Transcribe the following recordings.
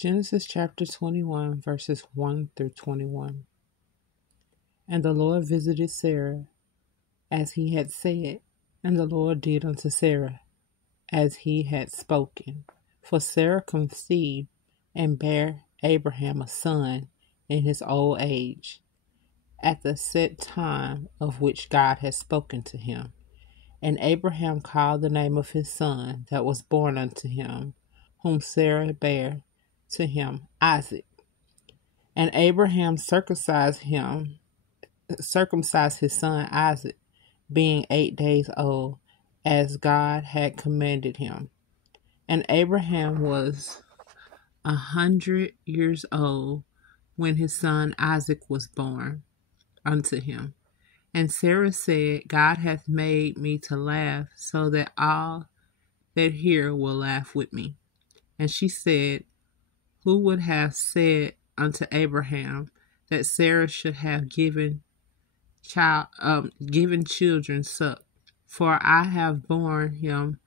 Genesis chapter 21, verses 1 through 21. And the Lord visited Sarah as he had said, and the Lord did unto Sarah as he had spoken. For Sarah conceived and bare Abraham a son in his old age, at the set time of which God had spoken to him. And Abraham called the name of his son that was born unto him, whom Sarah bare to him, Isaac. And Abraham circumcised his son Isaac, being 8 days old, as God had commanded him. And Abraham was 100 years old when his son Isaac was born unto him. And Sarah said, God hath made me to laugh, so that all that hear will laugh with me. And she said, who would have said unto Abraham that Sarah should have given children suck? For I have borne him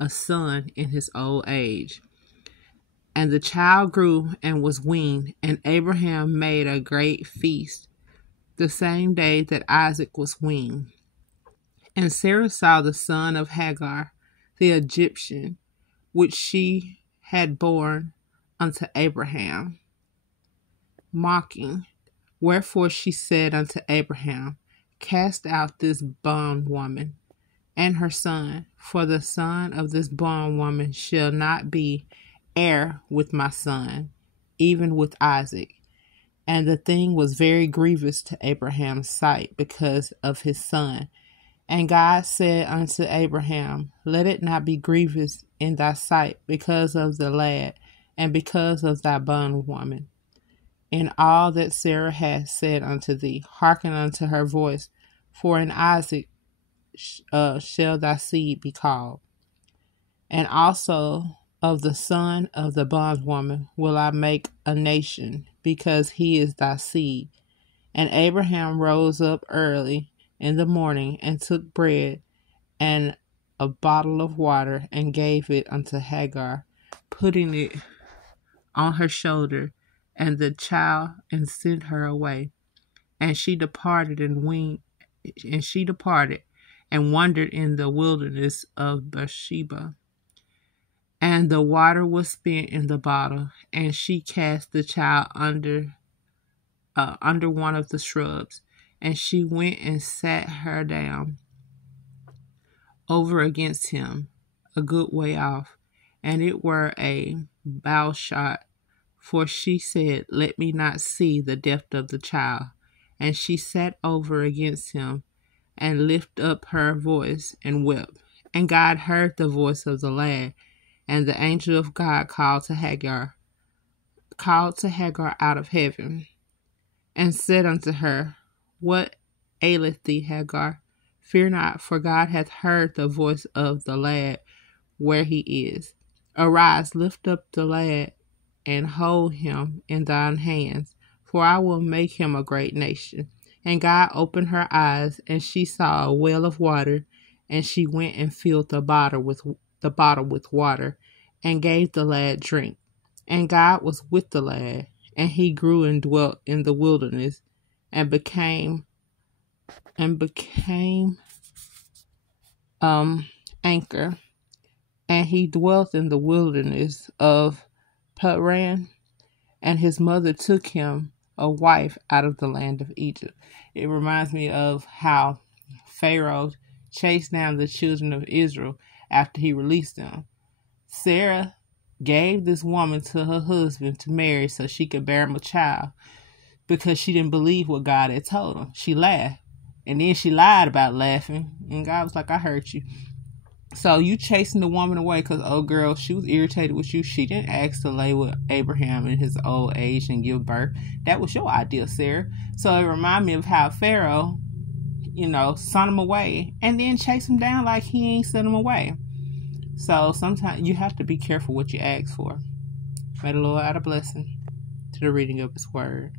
a son in his old age. And the child grew and was weaned, and Abraham made a great feast the same day that Isaac was weaned. And Sarah saw the son of Hagar, the Egyptian, which she had borne unto Abraham, mocking. Wherefore she said unto Abraham, cast out this bondwoman and her son, for the son of this bondwoman shall not be heir with my son, even with Isaac. And the thing was very grievous to Abraham's sight because of his son. And God said unto Abraham, let it not be grievous in thy sight because of the lad, and because of thy bondwoman. In all that Sarah hath said unto thee, hearken unto her voice, for in Isaac shall thy seed be called. And also of the son of the bondwoman will I make a nation, because he is thy seed. And Abraham rose up early in the morning, and took bread and a bottle of water, and gave it unto Hagar, putting it on her shoulder, and the child, and sent her away. And she departed and wandered in the wilderness of Beersheba. And the water was spent in the bottle, and she cast the child under one of the shrubs. And she went and sat her down over against him, a good way off, and it were a bow shot. For she said, let me not see the death of the child. And she sat over against him, and lifted up her voice, and wept. And God heard the voice of the lad. And the angel of God called to Hagar out of heaven, and said unto her, what aileth thee, Hagar? Fear not, for God hath heard the voice of the lad where he is. Arise, lift up the lad, and hold him in thine hands, for I will make him a great nation. And God opened her eyes, and she saw a well of water, and she went and filled the bottle with water, and gave the lad drink. And God was with the lad, and he grew and dwelt in the wilderness, and became anchor. And he dwelt in the wilderness of Paran, and his mother took him a wife out of the land of Egypt. It reminds me of how Pharaoh chased down the children of Israel after he released them. Sarah gave this woman to her husband to marry so she could bear him a child, because she didn't believe what God had told her. She laughed. And then she lied about laughing. And God was like, I heard you. So you chasing the woman away because, oh girl, she was irritated with you. She didn't ask to lay with Abraham in his old age and give birth. That was your idea, Sarah. So it reminded me of how Pharaoh, sent him away and then chased him down like he ain't sent him away. So sometimes you have to be careful what you ask for. May the Lord add a blessing to the reading of his word.